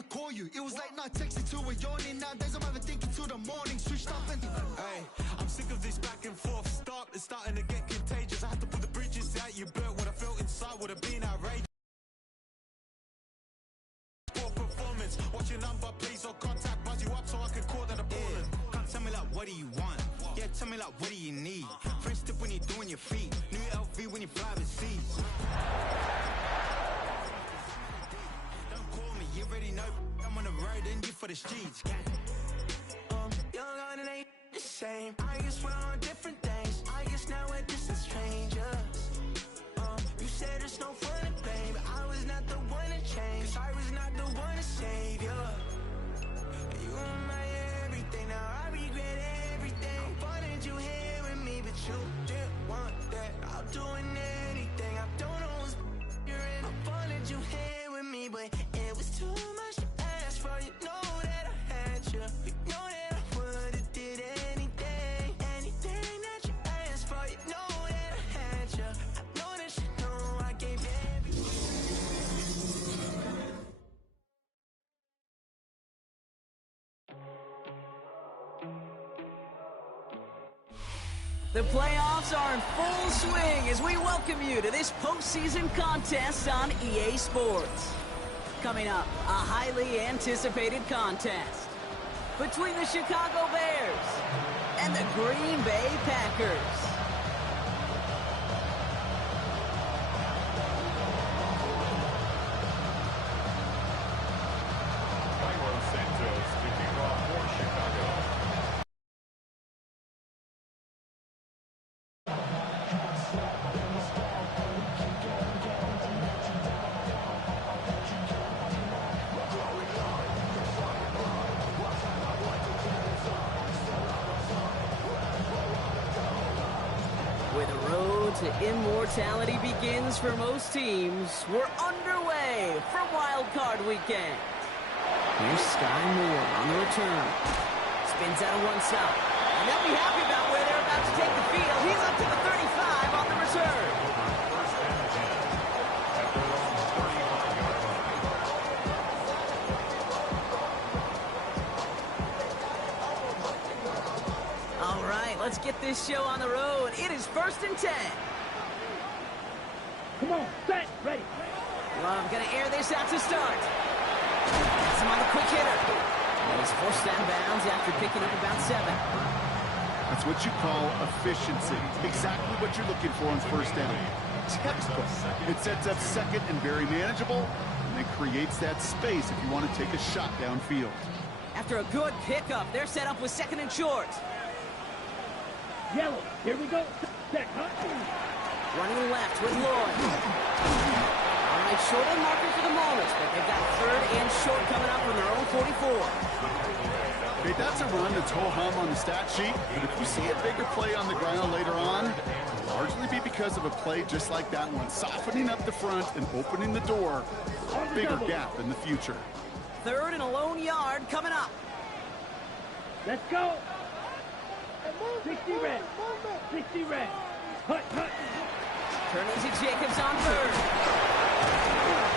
I call you. It was late night texting to a yawning. Nowadays I'm overthinking till the morning. Switched up and hey, I'm sick of this back and forth. It's starting to get contagious. I had to put the bridges out you built. What I felt inside would have been outrageous. Poor performance. Watch your number, please, or contact. Buzz you up so I can call that a ballin'. Can't tell me like, what do you want? Yeah, tell me like, what do you need? French tip when you're doing your feet. New LV when you fly overseas. Don't call me, you already know. I'm on the road and you for the streets. Young and it ain't the same. I guess we're on different things. I guess now we're distant strangers. You said there's no fun in blame, but I was not the one to change. 'Cause I was not the one to save you. You were my everything, now I regret everything. I wanted you here with me, but you didn't want that. I'm doing anything, I don't know what's you're in. I wanted you here with me, but it was too much to ask for. You know that I had you. You know that I would've did anything, anything that you asked for. You know that I had you. I know that you know I gave everything. The playoffs are in full swing as we welcome you to this postseason contest on EA Sports. Coming up, a highly anticipated contest between the Chicago Bears and the Green Bay Packers. Where the road to immortality begins for most teams, we're underway for Wildcard weekend. Here's Sky Moore on the return. Spins out of one side. And they'll be happy about where they're about to take the field. He's up to the 35 on the return. All right, let's get this show on the road. It is 1st and 10. Come on, set, ready. Love gonna air this out to start. Gets him on the quick hitter. And he's forced out of bounds after picking up about 7. That's what you call efficiency. Exactly what you're looking for on first down. Textbook. It sets up second and very manageable, and it creates that space if you want to take a shot downfield. After a good pickup, they're set up with 2nd and short. Yellow, here we go. Set, hot. Running left with Lloyd. All right, short on marker for the moment, but they've got 3rd and short coming up from their own 44. Okay, that's a run that's ho-hum on the stat sheet, but if you see a bigger play on the ground later on, it'll largely be because of a play just like that one, softening up the front and opening the door, a bigger gap in the future. 3rd and a lone yard coming up. Let's go. 60 red. 60 red. Hut, hut. Turning to Jacobs on 3rd.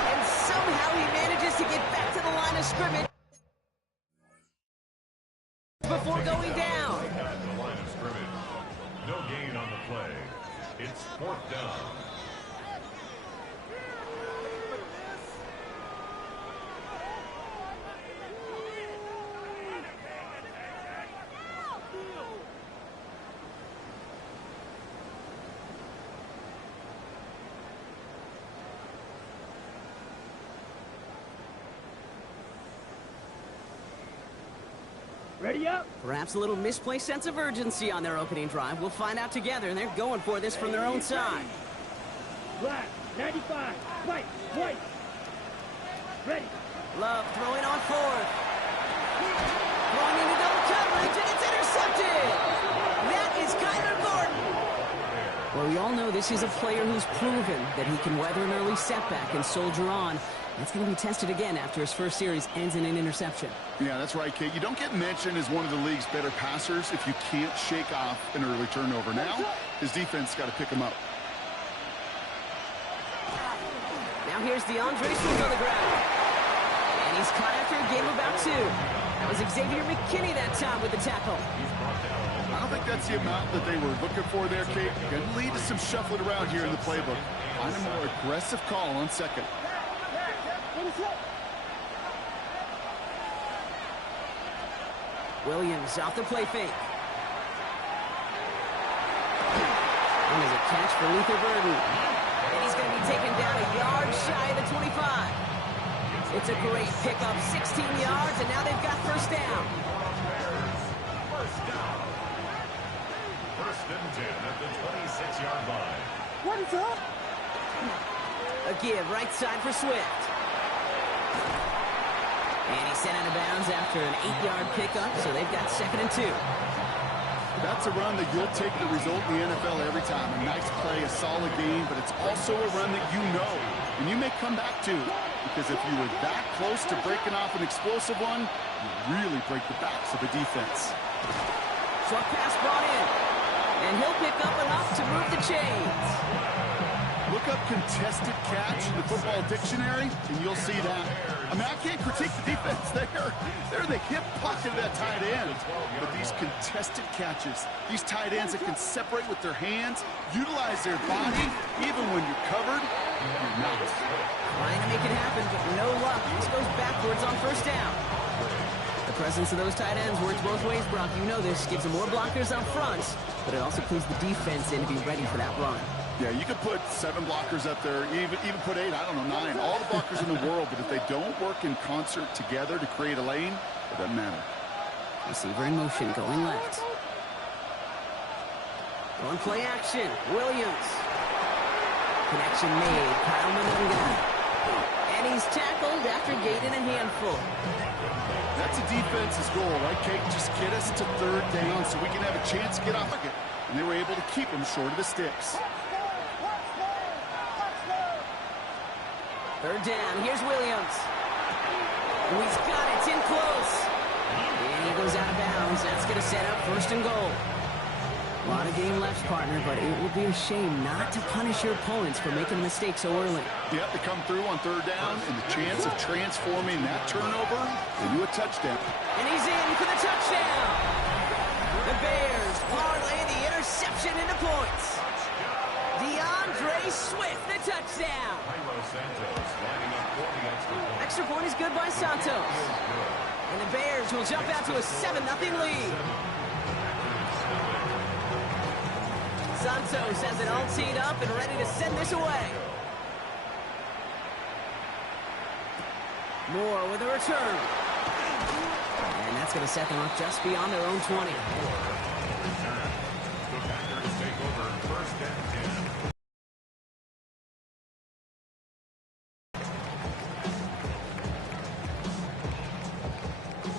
And somehow he manages to get back to the line of scrimmage before going down. The line of scrimmage. No gain on the play. It's 4th down. Ready up. Perhaps a little misplaced sense of urgency on their opening drive. We'll find out together, and they're going for this from their own side. Black, 95, white, white. Ready. Love throwing on 4th. Throwing into double coverage, and it's intercepted. That is Kyler Gordon. Well, we all know this is a player who's proven that he can weather an early setback and soldier on. That's going to be tested again after his first series ends in an interception. Yeah, that's right, Kate. You don't get mentioned as one of the league's better passers if you can't shake off an early turnover. Now, his defense got to pick him up. Now here's DeAndre Swift on the ground. And And he's caught after a game of about 2. That was Xavier McKinney that time with the tackle. I don't think that's the amount that they were looking for there, Kate. Going to lead to some shuffling around here in the playbook. Find a more aggressive call on second. Williams off the play fake. And there's a catch for Luther Burden. And he's going to be taken down a yard shy of the 25. It's a great pickup, 16 yards, and now they've got first down. First down. First and 10 at the 26-yard line. What is up? A give right side for Swift. And he's sent out of bounds after an 8-yard pickup, so they've got second and 2. That's a run that you'll take the result in the NFL every time. A nice play, a solid game, but it's also a run that you know, and you may come back to. Because if you were that close to breaking off an explosive one, you really break the backs of the defense. Short pass brought in, and he'll pick up enough to move the chains. Look up contested catch in the football dictionary, and you'll see that. I mean, I can't critique the defense. They're the hip pocket of that tight end. But these contested catches, these tight ends that can separate with their hands, utilize their body, even when you're covered, you're not. Trying to make it happen, but no luck. This goes backwards on first down. The presence of those tight ends works both ways, Brock. You know this. Gives them more blockers up front, but it also clues the defense in to be ready for that run. Yeah, you could put 7 blockers up there, even put 8, I don't know, 9, all the blockers in the world, but if they don't work in concert together to create a lane, it doesn't matter. Receiver in motion, going left. On play action, Williams. Connection made, Kyle Manunga. And he's tackled after gaining a handful. That's a defense's goal, right, Kate? Just get us to third down so we can have a chance to get off of it. And they were able to keep them short of the sticks. Third down, here's Williams. Oh, he's got it, it's in close. And he goes out of bounds. That's going to set up first and goal. A lot of game left, partner, but it would be a shame not to punish your opponents for making a mistake so early. Yep, to come through on third down and the chance of transforming that turnover into a touchdown. And he's in for the touchdown. The Bears parlay the interception into points. DeAndre Swift, the touchdown. Extra point is good by Santos. And the Bears will jump out to a 7-0 lead. Santos has it all teed up and ready to send this away. Moore with a return. And that's going to set them up just beyond their own 20. The Packers take over first and 10.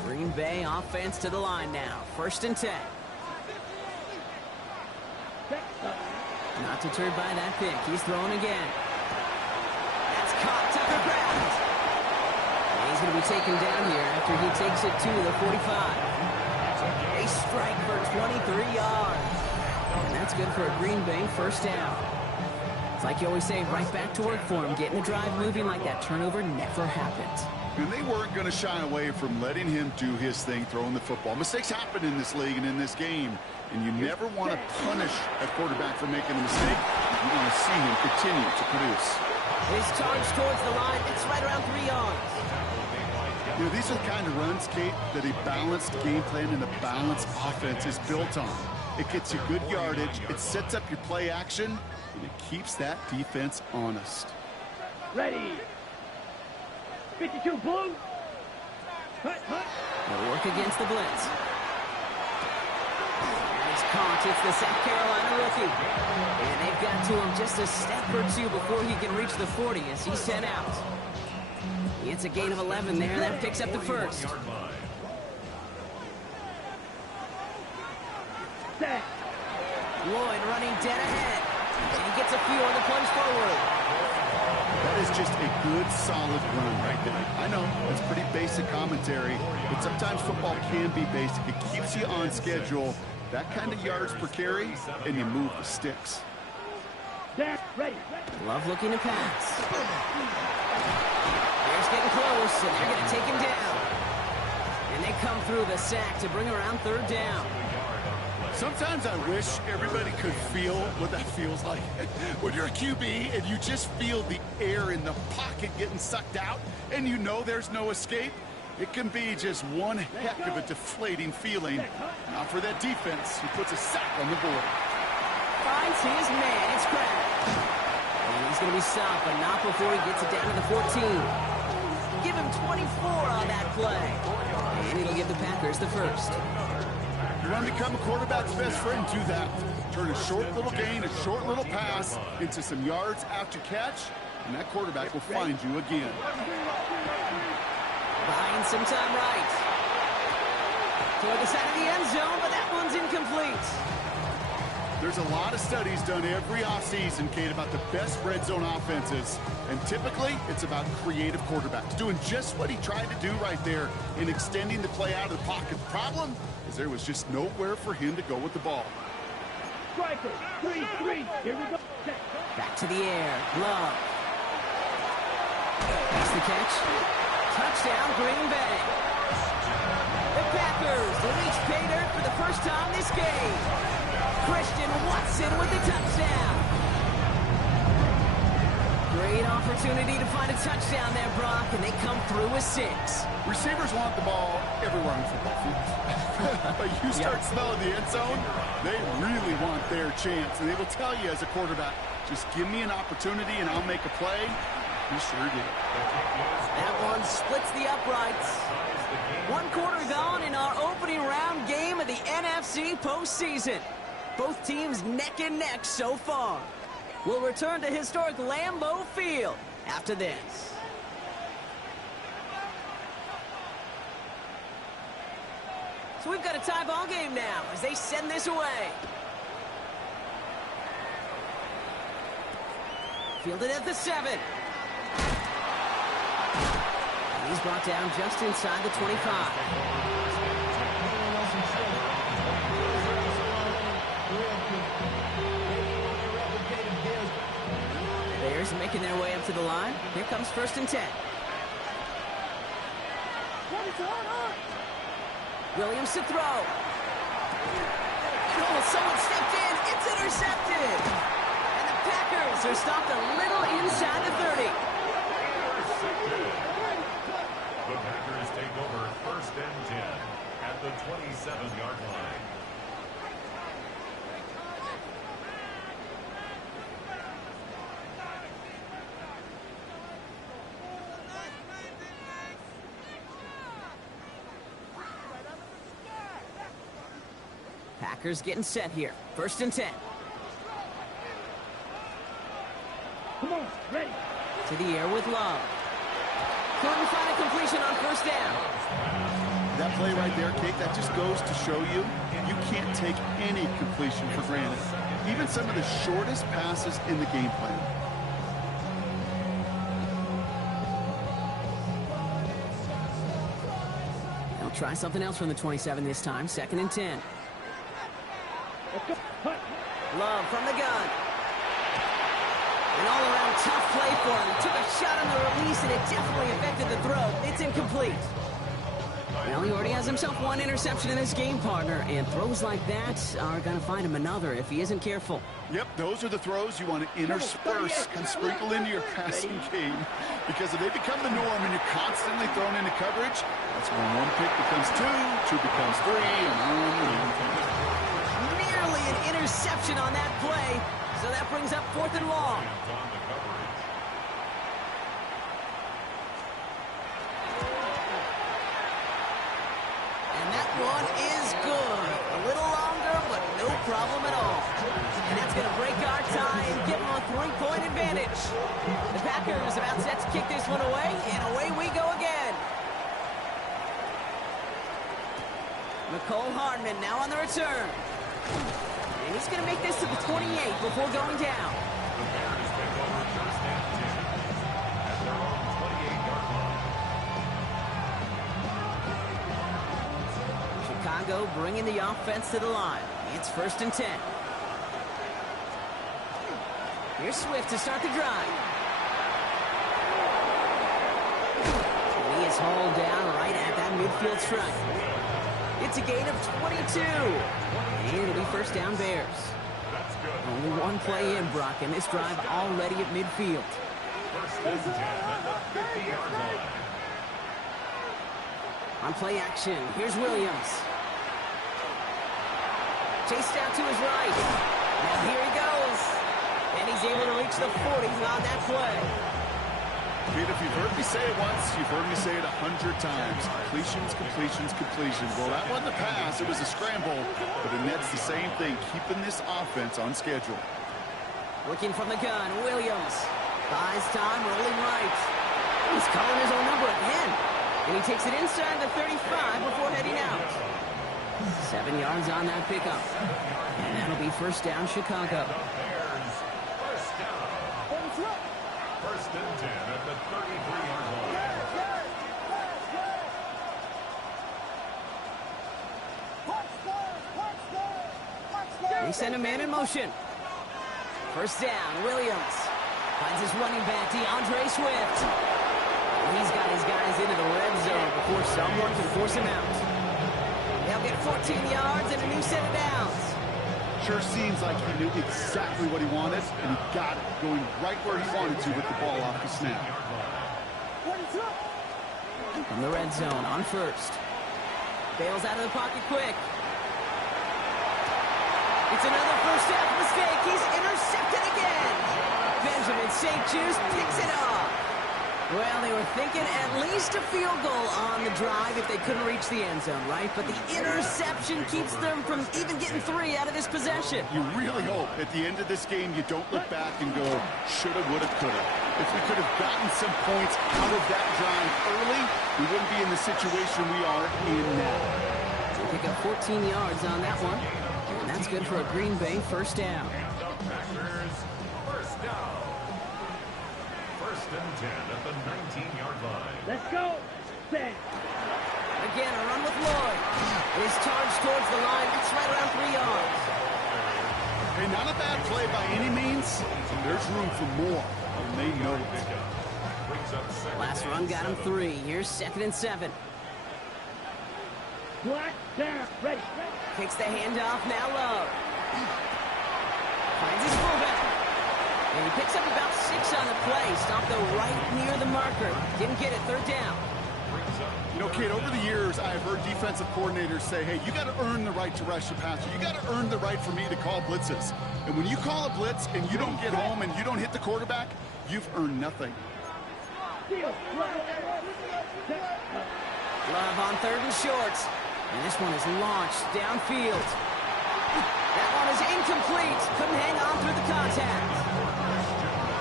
Green Bay offense to the line now. First and 10. Not deterred by that pick. He's throwing again. That's caught. Tucker grabs. And he's going to be taken down here after he takes it to the 45. A strike for 23 yards. And that's good for a Green Bay first down. It's like you always say, right back to work for him. Getting the drive moving like that turnover never happened. And they weren't going to shy away from letting him do his thing, throwing the football. Mistakes happen in this league and in this game. And you never want to punish a quarterback for making a mistake. You want to see him continue to produce. His charge towards the line, it's right around 3 yards. You know, these are the kind of runs, Kate, that a balanced game plan and a balanced offense is built on. It gets you good yardage, it sets up your play action, and it keeps that defense honest. Ready. 52 blue. Hut, hut. They'll work against the blitz. Caught. It's the South Carolina rookie. And they've got to him just a step or two before he can reach the 40 as he's sent out. It's a gain of 11 there. That picks up the first. Set. Lloyd running dead ahead. And he gets a few on the plunge forward. That is just a good, solid run right there. I know, it's pretty basic commentary, but sometimes football can be basic. It keeps you on schedule. That kind of yards per carry, and you move the sticks. There, ready. Love looking to pass. Bears getting close, and they're going to take him down. And they come through the sack to bring around third down. Sometimes I wish everybody could feel what that feels like. When you're a QB and you just feel the air in the pocket getting sucked out and you know there's no escape, it can be just one heck of a deflating feeling. Not for that defense who puts a sack on the board. Finds his man. It's cracked. And he's going to be stopped, but not before he gets it down to the 14. Give him 24 on that play. And it'll give the Packers the first. You want to become a quarterback's best friend, do that. Turn a short little gain, a short little pass into some yards after catch, and that quarterback will find you again. Buying some time right. Toward the side of the end zone, but that one's incomplete. There's a lot of studies done every offseason, Kate, about the best red zone offenses. And typically, it's about creative quarterbacks doing just what he tried to do right there in extending the play out of the pocket. The problem is there was just nowhere for him to go with the ball. Striker, 3-3. Here we go. Back to the air. Love. That's the catch. Touchdown, Green Bay. The Packers reach pay dirt for the first time this game. Christian Watson with the touchdown. Great opportunity to find a touchdown there, Brock, and they come through with 6. Receivers want the ball everywhere on football fields. But you start smelling the end zone, they really want their chance. And they will tell you as a quarterback, just give me an opportunity and I'll make a play. He sure did. That one splits the uprights. 1 quarter gone in our opening round game of the NFC postseason. Both teams neck and neck so far. We'll return to historic Lambeau Field after this. So we've got a tie ball game now as they send this away. Fielded at the 7. And he's brought down just inside the 25. Bears making their way up to the line. Here comes 1st and 10. Williams to throw. Oh, someone stepped in. It's intercepted. And the Packers are stopped a little inside the 30. The Packers take over 1st and 10 at the 27-yard line. Packers getting set here. 1st and 10. Come on, ready. To the air with Love. Couldn't find a completion on 1st down. That play right there, Kate, that just goes to show you, you can't take any completion for granted. Even some of the shortest passes in the game plan. They'll try something else from the 27 this time. 2nd and 10. Let's go. Hunt. Love from the gun. An all-around tough play for him. He took a shot on the release, and it definitely affected the throw. It's incomplete. Well, he already has himself 1 interception in his game, partner, and throws like that are going to find him another if he isn't careful. Yep, those are the throws you want to intersperse and sprinkle into your passing game. Because if they become the norm and you're constantly thrown into coverage, that's when 1 pick becomes 2, 2 becomes 3, and on. Nearly an interception on that play, so that brings up 4th and long. And that one is good. A little longer, but no problem at all. And that's going to break our tie and give them a 3-point advantage. The Packers about set to kick this one away, and away we go again. Nicole Hardman now on the return. And he's going to make this to the 28 before going down. The Bears take over 1st and 10 at their own 28-yard line. Chicago bringing the offense to the line. It's 1st and 10. Here's Swift to start the drive. And he is hauled down right at that midfield stripe. It's a gain of 22. And it'll be first down Bears. Only one play in, Brock, and this drive already at midfield. First and 10 at the 50-yard line. On play action, here's Williams. Chased out to his right. Now here he goes. And he's able to reach the 40 on that play. Kid, if you've heard me say it once, you've heard me say it 100 times. Completions, completions, completions. Well, that wasn't a pass. It was a scramble. But the Nets the same thing, keeping this offense on schedule. Looking from the gun, Williams. Buys time, rolling right. He's calling his own number again. And he takes it inside the 35 before heading out. 7 yards on that pickup. And that'll be first down, Chicago. First and 10 at the 33-yard line. They send a man in motion. First down, Williams. Finds his running back, DeAndre Swift. He's got his guys into the red zone before someone can force him out. They'll get 14 yards and a new set of downs. Sure seems like he knew exactly what he wanted, and he got it, going right where he wanted to with the ball off the snap. From the red zone on first. Bails out of the pocket quick. It's another first half mistake. He's intercepted again. Benjamin St. Just picks it off. Well, they were thinking at least a field goal on the drive if they couldn't reach the end zone, right? But the interception keeps them from even getting 3 out of this possession. You really hope at the end of this game you don't look back and go, shoulda, woulda, coulda. If we could have gotten some points out of that drive early, we wouldn't be in the situation we are in now. They pick up 14 yards on that one, and that's good for a Green Bay first down. First down. First and 10 at the 19-yard line. Let's go. Set. Again, a run with Lloyd. His charge towards the line. It's right around 3 yards. Hey, not a bad play by any means. There's room for more, and they know it. Last run got him 3. Here's 2nd and 7. Black down. Ready. Kicks the handoff. Now Love. Finds his fullback. And he picks up about 6 on the play. Stopped though right near the marker. Didn't get it. 3rd down. You know, Kate, over the years, I've heard defensive coordinators say, hey, you got to earn the right to rush the passer. You got to earn the right for me to call blitzes. And when you call a blitz and you don't get home and you don't hit the quarterback, you've earned nothing. Love on 3rd and short. And this one is launched downfield. That one is incomplete. Couldn't hang on through the contact.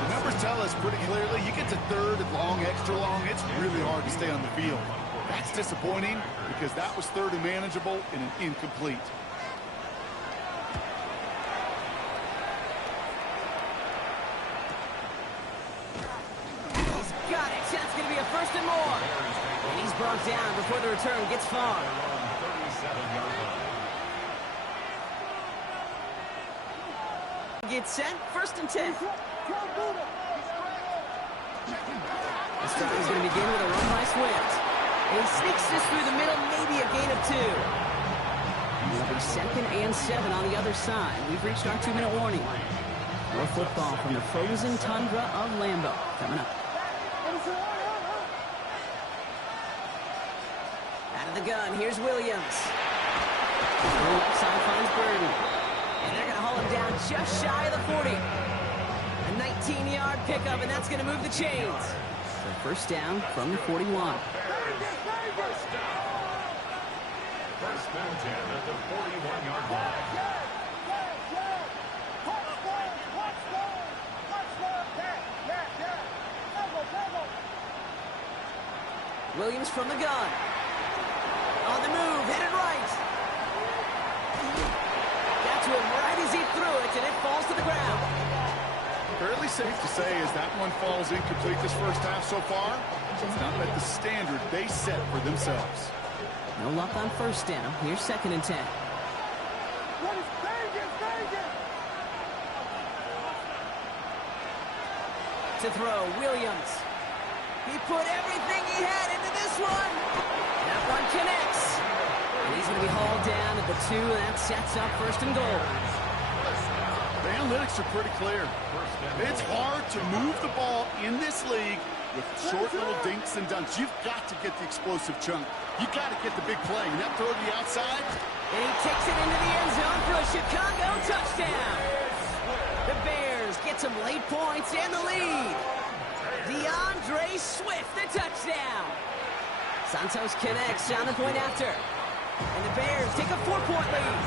The numbers tell us pretty clearly, you get to 3rd and long, extra long, it's really hard to stay on the field. That's disappointing because that was 3rd and manageable and an incomplete. He's got it. That's going to be a 1st and more. And he's brought down before the return gets far. Get set. 1st and 10. This drive is going to begin with a run by Swift. And he sneaks this through the middle, maybe a gain of 2. It'll be 2nd and 7 on the other side. We've reached our 2-minute warning. More football from the frozen tundra of Lambeau coming up. Out of the gun, here's Williams. The left side finds Burden. And they're going to haul him down just shy of the 40. A 19-yard pickup, and that's going to move the chains. So first down from the 41. First and 10 at the 41-yard line. Williams from the gun. On the move, headed right. Got to him right as he threw it, and it falls to the ground. Fairly safe to say as that one falls incomplete this first half so far, it's not met the standard they set for themselves. No luck on first down. Here's 2nd and 10. to throw. Williams. He put everything he had into this one. That one connects. And he's going to be hauled down at the 2, and that sets up first and goal. The analytics are pretty clear. It's hard to move the ball in this league with short little dinks and dunks. You've got to get the explosive chunk. You've got to get the big play. And that throw to the outside. And he takes it into the end zone for a Chicago touchdown. The Bears get some late points and the lead. DeAndre Swift, the touchdown. Santos connects on the point after. And the Bears take a 4-point lead.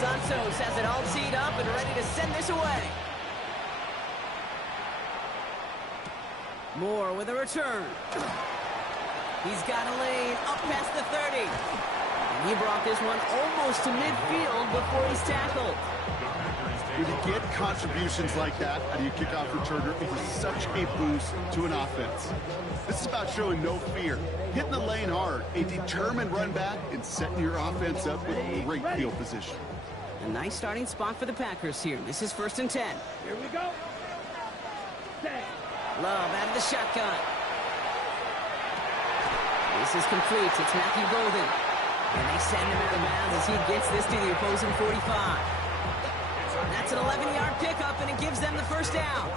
Santos has it all teed up and ready to send this away. Moore with a return. He's got a lane up past the 30. And he brought this one almost to midfield before he's tackled. When you get contributions like that out of your kickoff returner, it is such a boost to an offense. This is about showing no fear, hitting the lane hard, a determined run back, and setting your offense up with great field position. A nice starting spot for the Packers here. This is 1st and 10. Here we go. Set. Love out of the shotgun. This is complete. It's Matthew Golden. And they send him out of bounds as he gets this to the opposing 45. That's an 11-yard pickup, and it gives them the first down.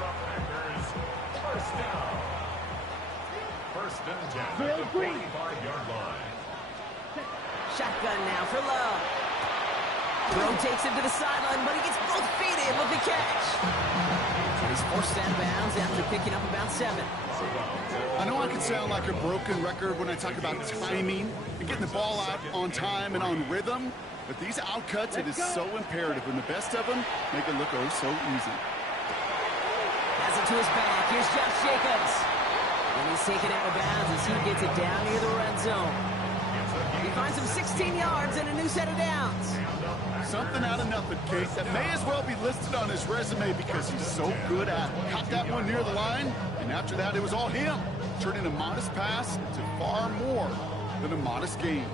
First down. 1st and 10 at the 45-yard line. Shotgun now for Love. Throw takes him to the sideline, but he gets both feet in with the catch. And he's forced out of bounds after picking up about 7. I know I can sound like a broken record when I talk about timing and getting the ball out on time and on rhythm, but these outcuts, it is so imperative, and the best of them make it look oh so easy. Has it to his back. Here's Josh Jacobs. And he's taken out of bounds as he gets it down near the red zone. He finds him 16 yards and a new set of downs. Something out of nothing, Kate, that may as well be listed on his resume because he's so good at it. Caught that one near the line, and after that, it was all him, turning a modest pass into far more than a modest gain.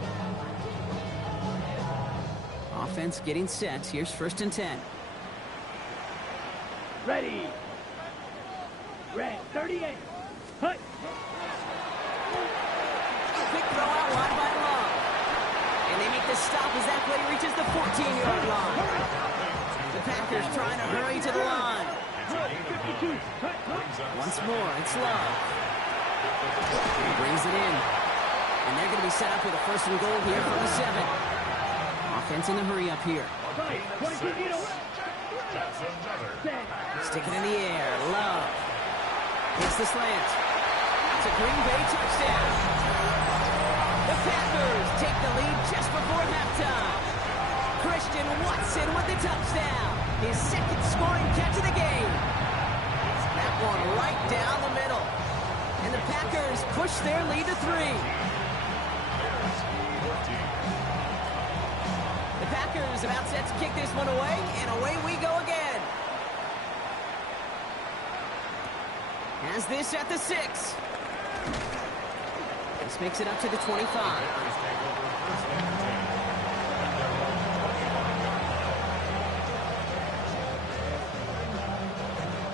Offense getting set. Here's 1st and 10. Ready. Red 38. Hut. Quick throw out wide by Love. And they make the stop as that play reaches the 14-yard line. The Packers trying to hurry to the line. Once more, it's Love. He brings it in. And they're going to be set up with a 1st and goal here from the 7. Offense in the hurry up here. Stick it in the air. Love. Hits the slant. It's a Green Bay touchdown. The Packers take the lead just before halftime. Christian Watson with the touchdown. His 2nd scoring catch of the game. That one right down the middle. And the Packers push their lead to 3. The Packers about set to kick this one away, and away we go again. Has this at the 6. This makes it up to the 25.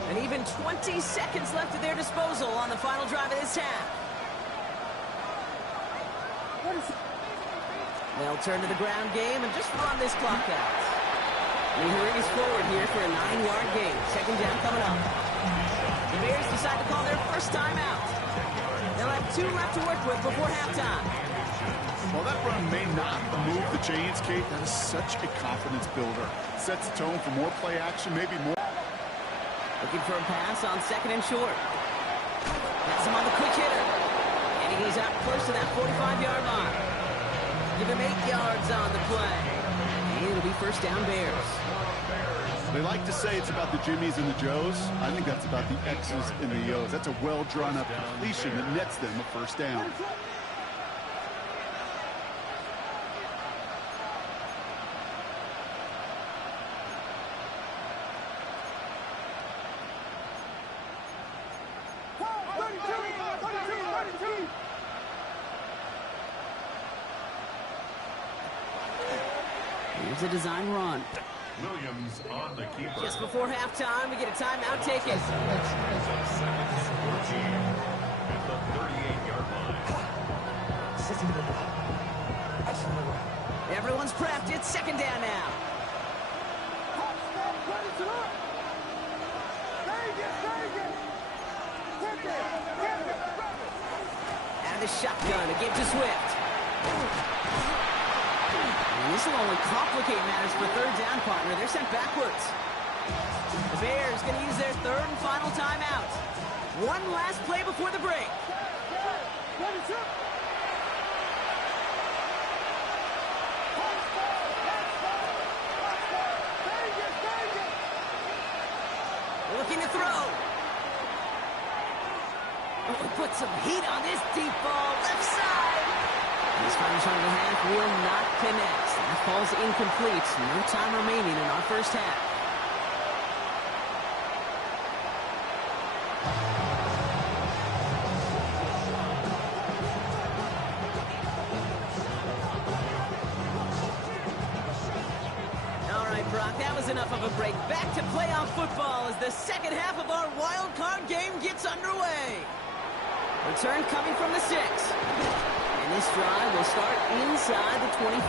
And even 20 seconds left at their disposal on the final drive of this half. They'll turn to the ground game and just run this clock out. And he hurries forward here for a 9-yard gain. 2nd down coming up. The Bears decide to call their first timeout. They'll have 2 left to work with before halftime. While that run may not move the chains, Kate, that is such a confidence builder. Sets the tone for more play action, maybe more. Looking for a pass on 2nd and short. That's him on the quick hitter. And he goes out close to that 45-yard line. Give him 8 yards on the play. And it'll be 1st down Bears. They like to say it's about the Jimmies and the Joes. I think that's about the X's and the O's. That's a well-drawn-up completion that nets them a 1st down. Here's a design run. Williams on the keeper. Just before halftime, we get a timeout taken. Seconds, 14 at the 38-yard line. Everyone's prepped. It's second down now. Out of the shotgun, a give to Swift. And this will only complicate matters for third down, partner. They're sent backwards. The Bears going to use their third and final timeout. One last play before the break. Looking to throw. Oh, put some heat on this deep ball, left side. This final shot of the half will not connect. That ball's incomplete. No time remaining in our first half. All right, Brock, that was enough of a break. Back to playoff football as the second half of our wild card game gets underway. Return coming from the 6. And this drive will start inside the 25.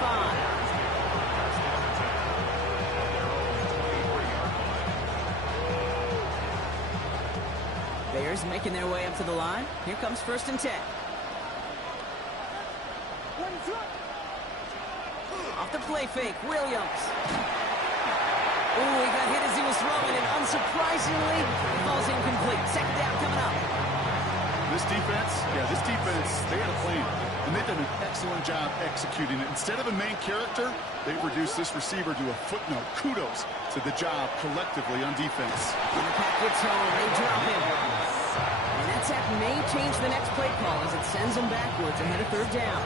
Bears making their way up to the line. Here comes 1st and 10. Off the play fake, Williams. Ooh, he got hit as he was throwing, and unsurprisingly, the ball's incomplete. Second down coming up. This defense, they had a plan, and they've done an excellent job executing it. Instead of a main character, they've reduced this receiver to a footnote. Kudos to the job collectively on defense. And the pack gets home, they drop him. And that sack may change the next play call as it sends them backwards ahead of third down.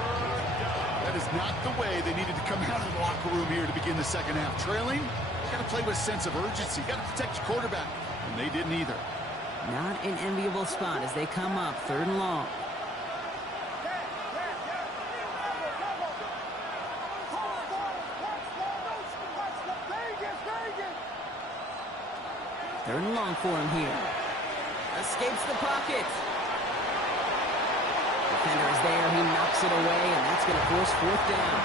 That is not the way they needed to come out of the locker room here to begin the second half. Trailing, got to play with a sense of urgency. Got to protect your quarterback, and they didn't either. Not an enviable spot as they come up 3rd and long. Third and long for him here. Escapes the pocket. Defender is there. He knocks it away, and that's going to force 4th down.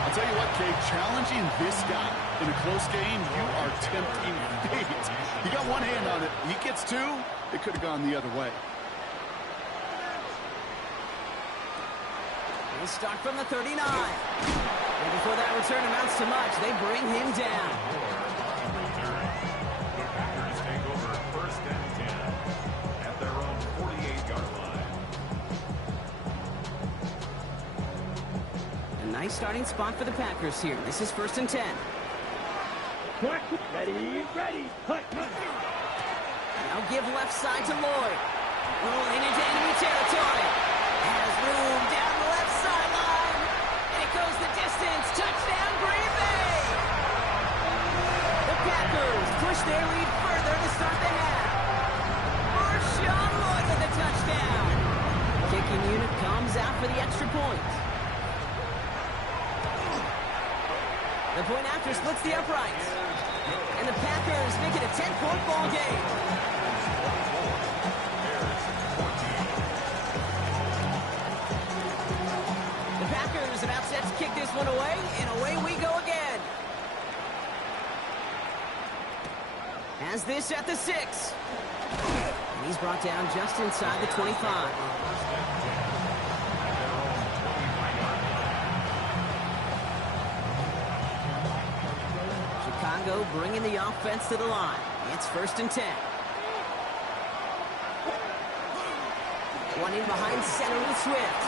I'll tell you what, Kate, challenging this guy in a close game, you are tempting fate. He got one hand on it. He gets 2. It could have gone the other way. They start from the 39. And before that return amounts to much, they bring him down. The Packers take over 1st and 10 at their own 48-yard line. A nice starting spot for the Packers here. This is 1st and 10. Ready, hut. Now give left side to Lloyd. Rolling into enemy territory. Has room down the left sideline. And it goes the distance. Touchdown, Green Bay! The Packers push their lead further to start the half. Marshawn Lloyd with a touchdown. Kicking unit comes out for the extra point. The point after splits the uprights. And the Packers make it a 10-point ball game. The Packers about set to kick this one away, and away we go again. Has this at the 6. And he's brought down just inside the 25. Chicago bringing the offense to the line. It's 1st and 10. One in behind center with Swift.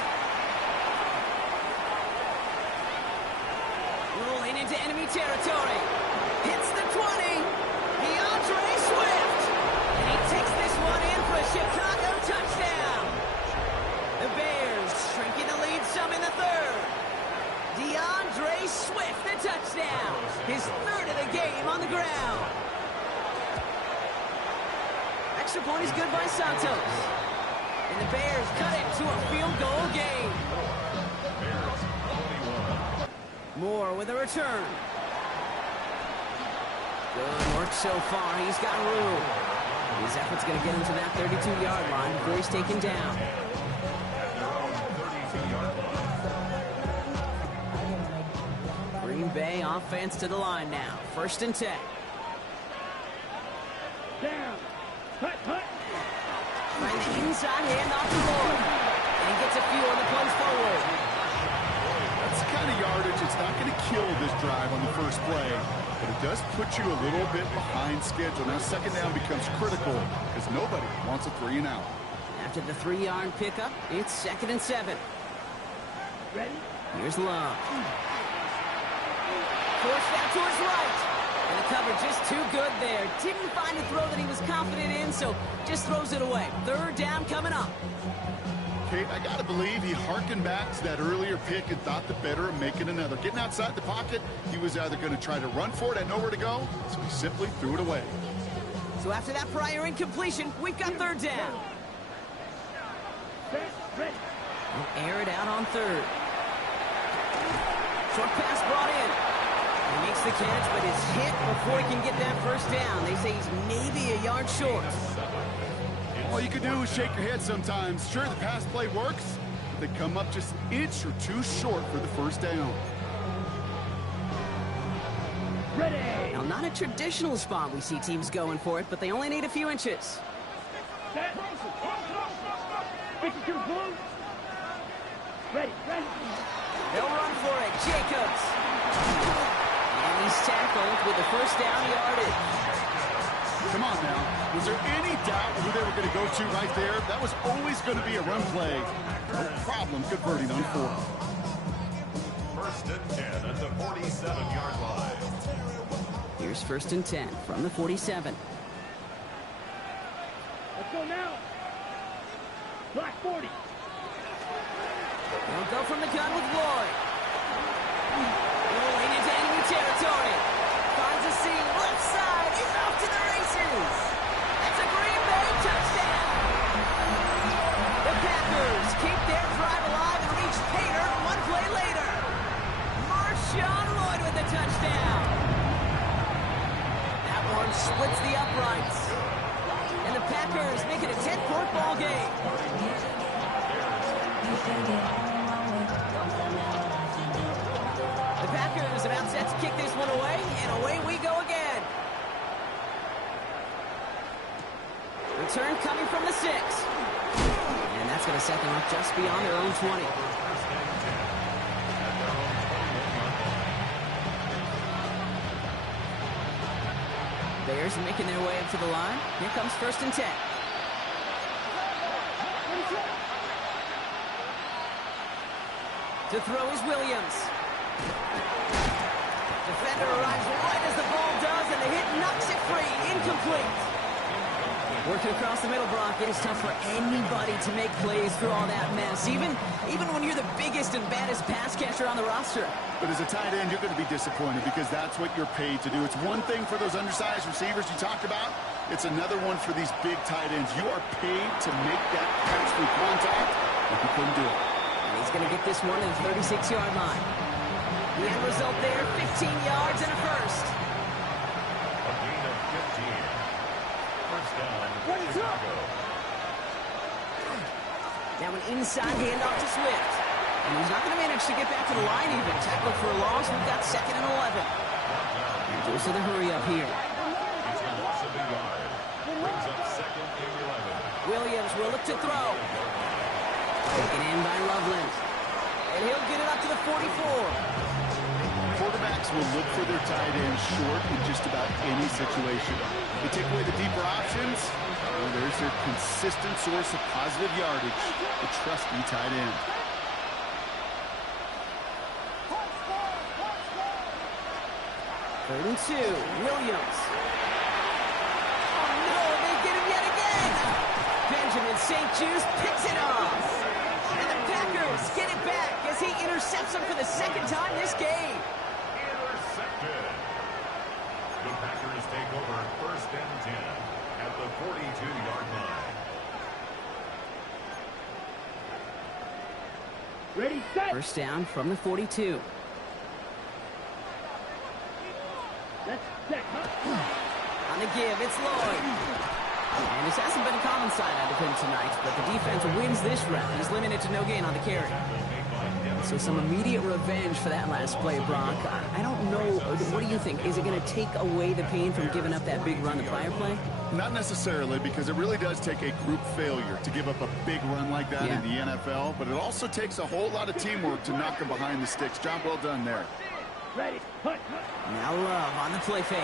Rolling into enemy territory. Hits the 20. DeAndre Swift. And he takes this one in for a Chicago touchdown. The Bears shrinking the lead some in the 3rd. DeAndre Swift, the touchdown. His 3rd of the game on the ground. Extra point is good by Santos. And the Bears cut it to a field goal game. Bears 21. Moore with a return. Good work so far. He's got room. His effort's going to get him to that 32-yard line before he's taken down. Green Bay offense to the line now. 1st and 10. Down. Hut, hut. Find the inside handoff to Lloyd. And he gets a few on the punch forward. That's the kind of yardage. It's not going to kill this drive on the first play, but it does put you a little bit behind schedule. Now 2nd down becomes critical because nobody wants a 3 and out. After the 3-yard pickup, it's 2nd and 7. Ready? Here's Love. Forced out to his right. And the cover just too good there. Didn't find a throw that he was confident in, so just throws it away. 3rd down coming up. Kate, I got to believe he harkened back to that earlier pick and thought the better of making another. Getting outside the pocket, he was either going to try to run for it and nowhere to go, so he simply threw it away. So after that prior incompletion, we've got 3rd down. Set, ready. We'll air it out on 3rd. Short pass brought in. He makes the catch, but is hit before he can get that 1st down. They say he's maybe a yard short. All you can do is shake your head sometimes. Sure, the pass play works, but they come up just an inch or two short for the 1st down. Ready. Now, not a traditional spot we see teams going for it, but they only need a few inches. Set. 52 blue. Ready, ready. They'll run for it. Jacobs. And he's tackled with the 1st down yardage. Come on now. Was there any doubt who they were going to go to right there? That was always going to be a run play. No problem converting on 4th. 1st and 10 at the 47-yard line. Here's 1st and 10 from the 47. Let's go now. Black 40. They'll go from the gun with Lloyd. Rolling into enemy territory. Finds a seam. Left side. He's off to the races. That's a Green Bay touchdown. The Packers keep their drive alive and reach Pater 1 play later. Marshawn Lloyd with the touchdown. That one splits the uprights. And the Packers make it a 10-point ball game. The Packers about set to kick this one away, and away we go again. Return coming from the 6. And that's going to set them up just beyond their own 20. Bears making their way up to the line. Here comes 1st and 10. To throw is Williams. Defender arrives right as the ball does, and the hit knocks it free. Incomplete. Working across the middle, Brock, it is tough for anybody to make plays through all that mess, even when you're the biggest and baddest pass catcher on the roster. But as a tight end, you're going to be disappointed because that's what you're paid to do. It's one thing for those undersized receivers you talked about. It's another one for these big tight ends. You are paid to make that catch through contact, but you couldn't do it. And he's going to get this one to the 36-yard line. The end result there, 15 yards and a 1st. A gain of 15. 1st down, Chicago. Now an inside handoff to Swift. And he's not going to manage to get back to the line even. Tackled for a loss. We've got 2nd and 11. Goes to the hurry up here. It's a loss of a yard. Brings up 2nd and 11. Williams will look to throw. Taken in by Loveland. And he'll get it up to the 44. Quarterbacks will look for their tight end short in just about any situation. They take away the deeper options, well, there's their consistent source of positive yardage, the trusty tight end. Third and 2, Williams. Oh no, they get him yet again! Benjamin St. Juice picks it off! And the Packers get it back as he intercepts him for the 2nd time this game. Intercepted. The Packers take over 1st and 10 at the 42-yard line. Ready, set. 1st down from the 42. Let's set. On the give, it's Lloyd. And this hasn't been a common sight out of him tonight, but the defense wins this round. He's limited to no gain on the carry. So some immediate revenge for that last play, Brock. I don't know. What do you think? Is it going to take away the pain from giving up that big run the prior play? Not necessarily, because it really does take a group failure to give up a big run like that in the NFL, but it also takes a whole lot of teamwork to knock him behind the sticks. Job well done there. Ready. Hut. Now Love on the play fake.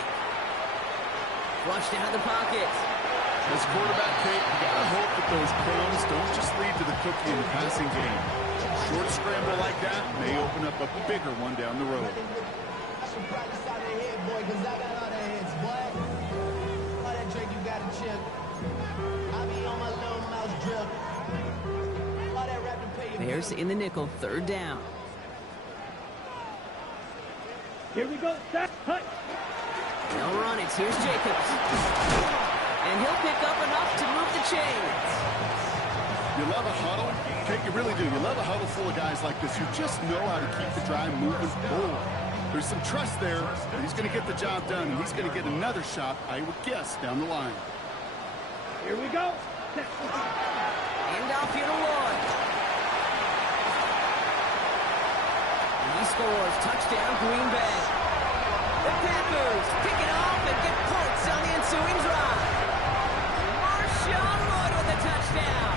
Flushed out of the pocket. As quarterback, Kate, you got to hope that those crumbs don't just lead to the cookie in the passing game. A short scramble like that may open up a bigger one down the road. I should practice out of head, boy, because I got all the hits, boy. All that drink you got to chip. I be on my little mouse drip. All that rap to pay your Bears in the nickel, third down. Here we go. Set. Hut. They'll run it. Here's Jacobs. And he'll pick up enough to move the chains. You love a huddle? Kate, you really do. You love a huddle full of guys like this who just know how to keep the drive moving forward. There's some trust there. He's going to get the job done, and he's going to get another shot, I would guess, down the line. Here we go. Set. And off here to Lloyd. And he scores. Touchdown, Green Bay. The Packers pick it off and get points on the ensuing drive. Marshawn Lloyd with a touchdown.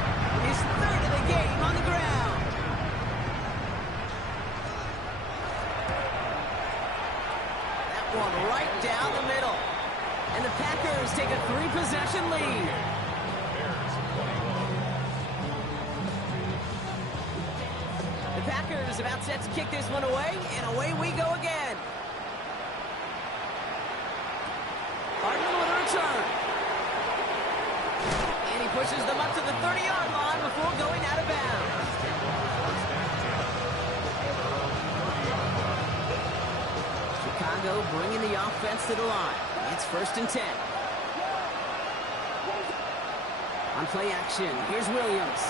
His third of the game on the ground. That one right down the middle. And the Packers take a 3-possession lead. The Packers about set to kick this one away, and away we go again. Hardman with a return. And he pushes them up to the 30-yard line before going out of bounds. Chicago bringing the offense to the line. It's 1st and 10. On play action, here's Williams.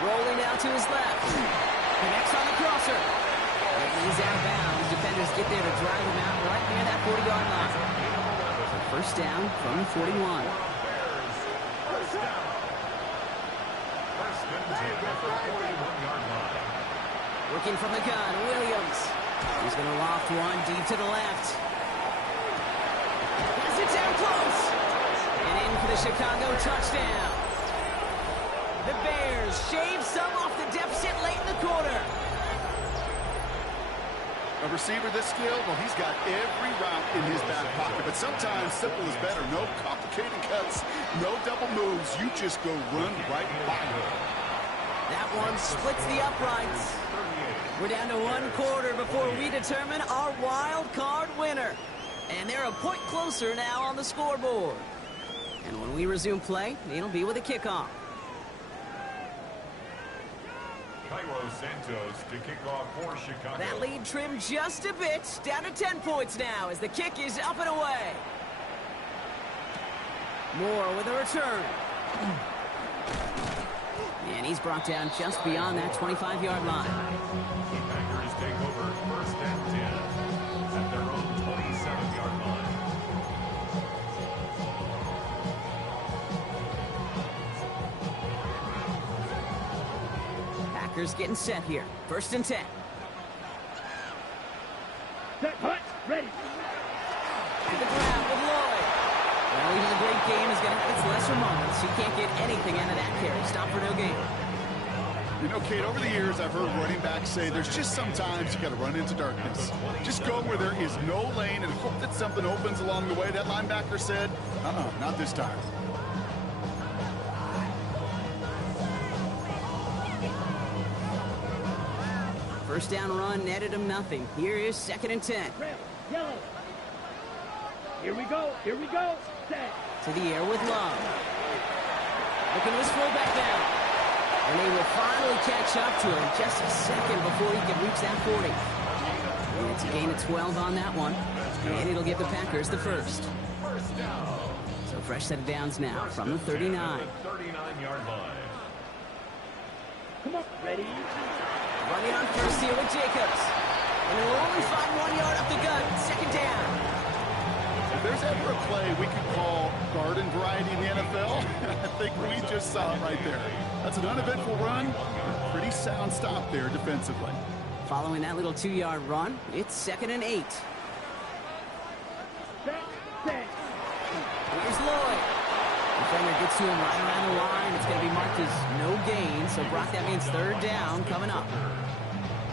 Rolling out to his left. Connects on the crosser. And he's out of bounds. Defenders get there to drive him out right near that 40-yard line. First down from 41. First down. First and 10 at the 41-yard line. Working from the gun, Williams. He's going to loft one deep to the left. Has it down close. And in for the Chicago touchdown. The Bears shave some off the deficit late in the quarter. A receiver this skilled, well, he's got every route in his back pocket. But sometimes simple is better. No complicated cuts, no double moves. You just go run right by him. That one splits the uprights. We're down to 1 quarter before we determine our wild card winner. And they're a point closer now on the scoreboard. And when we resume play, it'll be with a kickoff. Cairo Santos to kick off for Chicago. That lead trimmed just a bit, down to 10 points now as the kick is up and away. Moore with a return. And he's brought down just beyond that 25-yard line. The Packers take over 1st and 10 at their own 27-yard line. Packers getting set here. 1st and 10. Set. Hut. Ready. To the ground with Lloyd. Well, even the great game is going to have its lesser moments. He can't get anything out of that carry. Stop for no gain. You know, Kate, over the years, I've heard running backs say there's just sometimes you got to run into darkness. Just go where there is no lane and hope that something opens along the way. That linebacker said, not this time. First down run netted him nothing. Here is 2nd and 10. Red. Yellow. Here we go. Here we go. Set. To the air with Love. Looking to his fullback now. And they will finally catch up to him just a second before he can reach that 40. And it's a gain of 12 on that one. And it'll give the Packers the first. So fresh set of downs now from the 39. 39-yard line. Come on. Ready. Running on first here with Jacobs. And they'll only find 1 yard up the gut. 2nd down. there's ever a play we could call garden variety in the NFL, I think we just saw it right there. That's an uneventful run, a pretty sound stop there defensively. Following that little 2-yard run, it's 2nd and 8. Here's Lloyd. Defender gets to him right around the line. It's going to be marked as no gain. So, Brock, that means 3rd down coming up.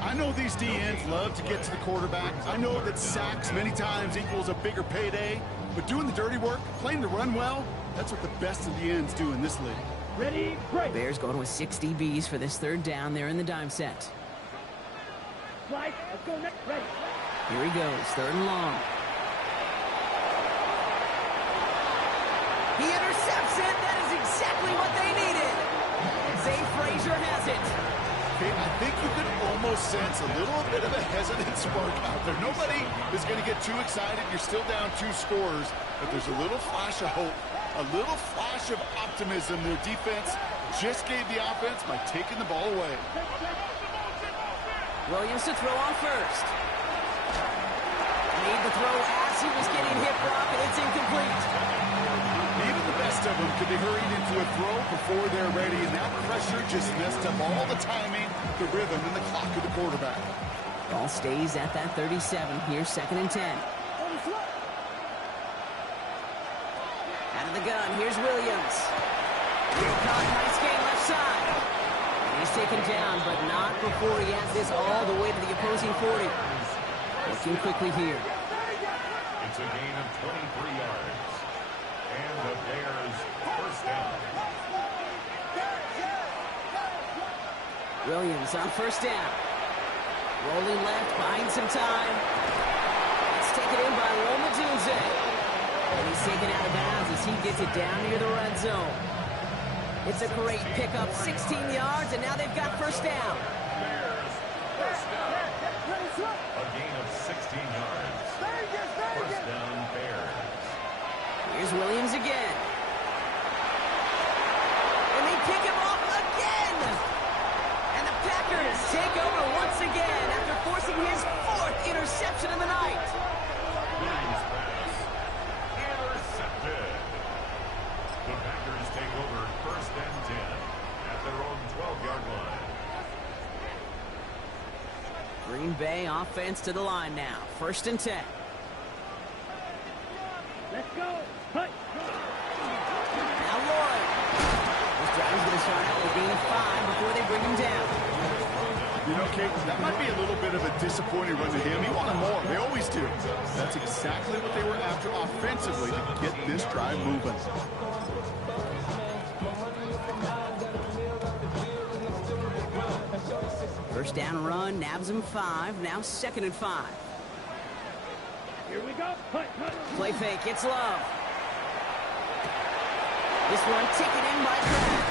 I know these D-ends love to get to the quarterback. I know that sacks many times equals a bigger payday. But doing the dirty work, playing the run well, that's what the best of the ends do in this league. Ready, break. Bears going with 6 DBs for this 3rd down there in the dime set. Slide, let's go next, ready. Here he goes, 3rd and long. He intercepts it. That is exactly what they needed. Zay Frazier has it. Okay, I think you could almost sense a little bit of a hesitant spark out there. Nobody is going to get too excited. You're still down 2 scores, but there's a little flash of hope, a little flash of optimism. Their defense just gave the offense by taking the ball away. Williams to throw on first. Made the throw as he was getting hit, Brock, and it's incomplete. Even the best of them could be hurried into a throw before they're ready, and that pressure just messed up all the timing, the rhythm, and the clock of the quarterback. Ball stays at that 37. Here's 2nd and 10. Out of the gun, here's Williams. Caught, nice game left side. And he's taken down, but not before he has this all the way to the opposing 40. Looking quickly here. It's a gain of 23 yards. And the Bears 1st down. Williams on 1st down. Rolling left, buying some time. It's taken in by Roma Dunze. And he's taken out of bounds as he gets it down near the red zone. It's a great pickup, 16 yards, and now they've got 1st down. Bears 1st down. A gain of 16 yards. 1st down, Bears. Here's Williams again. And they pick him off again. And the Packers take over once again after forcing his 4th interception of the night. Williams pass. Intercepted. The Packers take over 1st and 10 at their own 12-yard line. Green Bay offense to the line now. 1st and 10. Let's go. Hut. Now Lloyd. This drive is going to start out with a gain of 5 before they bring him down. You know, Kate, that might be a little bit of a disappointing run to him. He wanted more. They always do. That's exactly what they were after offensively to get this drive moving. First down run, nabs him 5. Now 2nd and 5. Here we go. Hut. Play fake, it's Love. This one taken in by Kraft.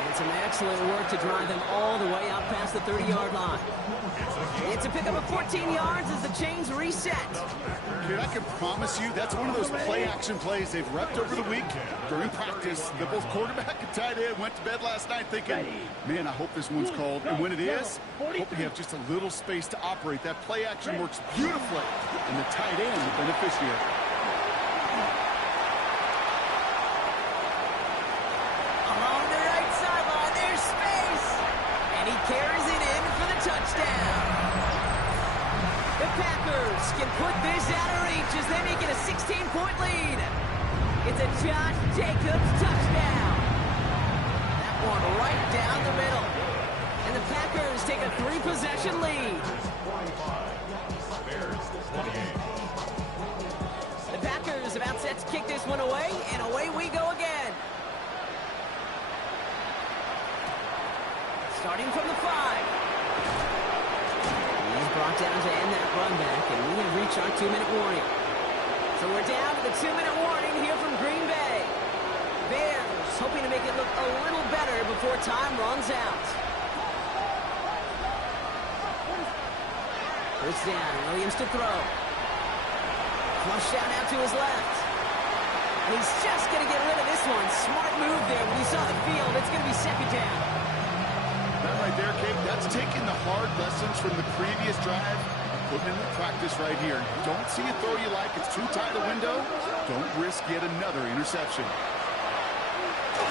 And some excellent work to drive them all the way out past the 30-yard line. It's a pickup of 14 yards as the chains reset. Kid, I can promise you that's one of those play-action plays they've repped over the week during practice. The both quarterback and tight end went to bed last night thinking, man, I hope this one's called. And when it is, hope we have just a little space to operate. That play-action works beautifully, and the tight end, the beneficiary. Along the right sideline, there's space. And he carries it in for the touchdown. The Packers can put this out of reach as they make it a 16-point lead. It's a Josh Jacobs touchdown. That one right down the middle. And the Packers take a 3-possession lead. The Packers about set to kick this one away, and away we go again. Starting from the 5. He's brought down to end that run back, and we have reached our 2-minute warning. So we're down to the 2-minute warning here from Green Bay. Bears hoping to make it look a little better before time runs out. First down, Williams to throw. Flush down out to his left. And he's just going to get rid of this one. Smart move there when you saw the field. It's going to be 2nd down. That right there, Kate, that's taking the hard lessons from the previous drive, putting in the practice right here. You don't see a throw you like. It's too tight a window. Don't risk yet another interception.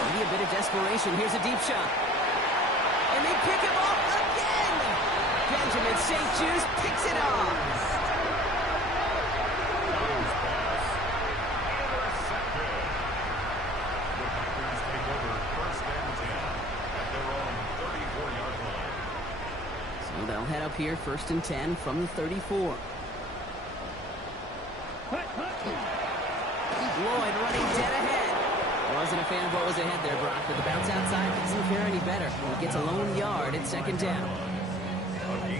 Maybe a bit of desperation. Here's a deep shot. And they pick him off again. Benjamin St. Juice picks it off. Intercepted. The Packers take over first and 10 at their own 34-yard line. So they'll head up here first and 10 from the 34. Lloyd running dead ahead. Wasn't a fan of what was ahead there, Brock, but the bounce outside doesn't fare any better. He gets a lone yard at second down.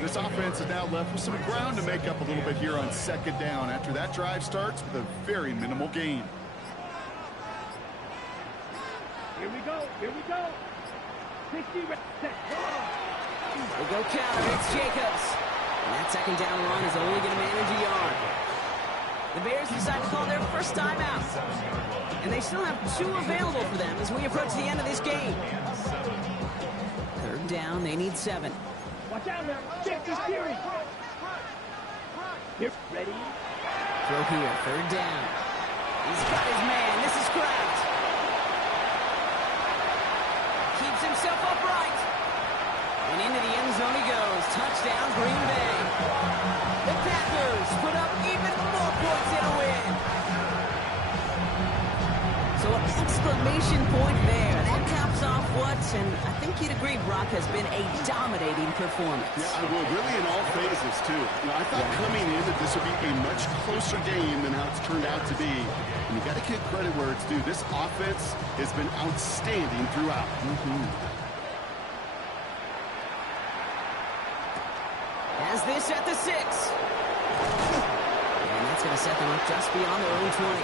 This offense is now left with some ground to make up a little bit here on second down after that drive starts with a very minimal gain. Here we go. Here we go. 60 reps. They go counter. It's Jacobs. And that second down run is only going to manage a yard. The Bears decide to call their first timeout. And they still have 2 available for them as we approach the end of this game. Third down, they need 7. Watch out now. Check the steering. Here, ready. Throw here, third down. He's got his man. This is Kraft. Keeps himself upright. And into the end zone he goes. Touchdown, Green Bay. The Packers put up even more points in a win. So an exclamation point there. That caps off what, and I think you'd agree, Brock, has been a dominating performance. Yeah, I will. Really in all phases, too. You know, I thought coming in that this would be a much closer game than how it's turned out to be. And you got to give credit where it's due. This offense has been outstanding throughout. Has this at the 6. And that's going to set them up just beyond their own 20.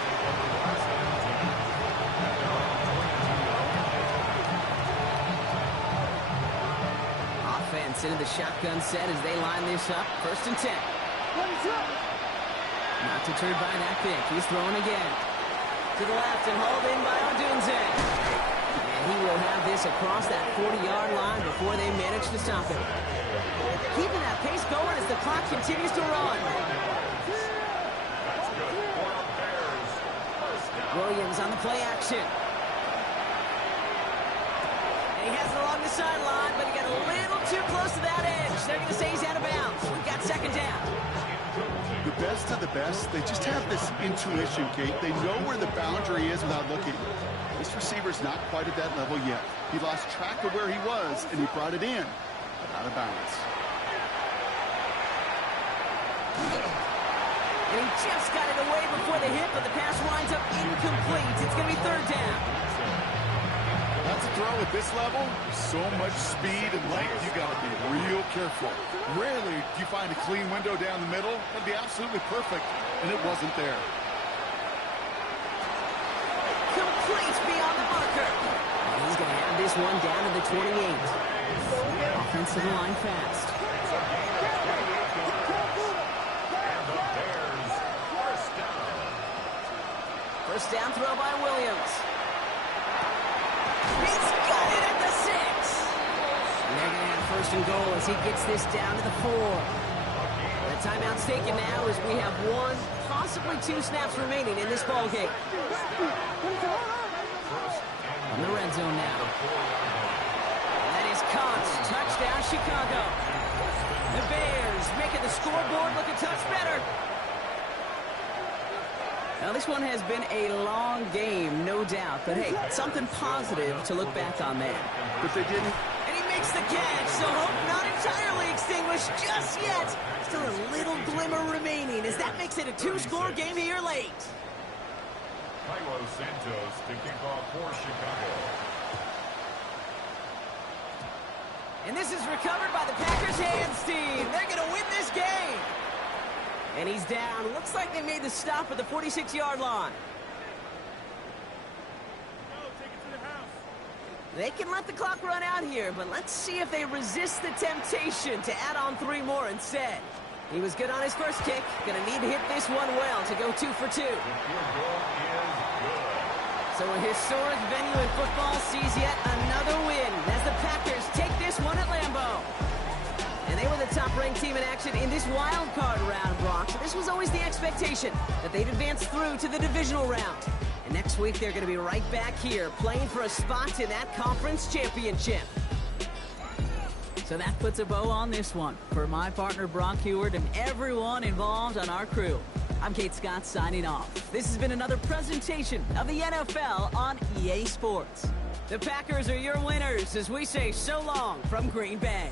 Offense into the shotgun set as they line this up. First and 10. Not deterred by that pick. He's throwing again. To the left and hauled in by Odunze. And he will have this across that 40-yard line before they manage to stop him. Keeping that pace going as the clock continues to run. Williams on the play action. And he has it along the sideline, but he got a little too close to that edge. They're going to say he's out of bounds. We've got second down. The best of the best, they just have this intuition, Kate. They know where the boundary is without looking. This receiver's not quite at that level yet. He lost track of where he was, and he brought it in, but out of bounds. And he just got it away before the hit, but the pass winds up incomplete. It's going to be third down. That's a throw at this level. So much speed and length, you got to be real careful. Rarely do you find a clean window down the middle. That'd be absolutely perfect, and it wasn't there. Complete beyond the marker. And he's going to have this one down to the 28. Offensive line fast. First down throw by Williams. He's got it at the 6. And they're going to have first and goal as he gets this down to the 4. The timeout's taken now as we have 1, possibly 2 snaps remaining in this ball game. On the red zone now. And that is caught. Touchdown, Chicago. The Bears making the scoreboard look a touch better. Now, this one has been a long game, no doubt. But, hey, something positive to look back on there. But they didn't. And he makes the catch, so hope not entirely extinguished just yet. Still a little glimmer remaining as that makes it a 2-score game here late. Cairo Santos to kick off for Chicago. And this is recovered by the Packers hands team. They're going to win this game. And he's down. Looks like they made the stop at the 46-yard line. They can let the clock run out here, but let's see if they resist the temptation to add on 3 more instead. He was good on his first kick. Going to need to hit this one well to go 2 for 2. So a historic venue in football sees yet another win as the Packers take this one at Lambeau. And And they were the top-ranked team in action in this wild card round, Brock. So this was always the expectation that they'd advance through to the divisional round. And next week, they're going to be right back here playing for a spot in that conference championship. So that puts a bow on this one. For my partner, Brock Heward, and everyone involved on our crew, I'm Kate Scott signing off. This has been another presentation of the NFL on EA Sports. The Packers are your winners as we say so long from Green Bay.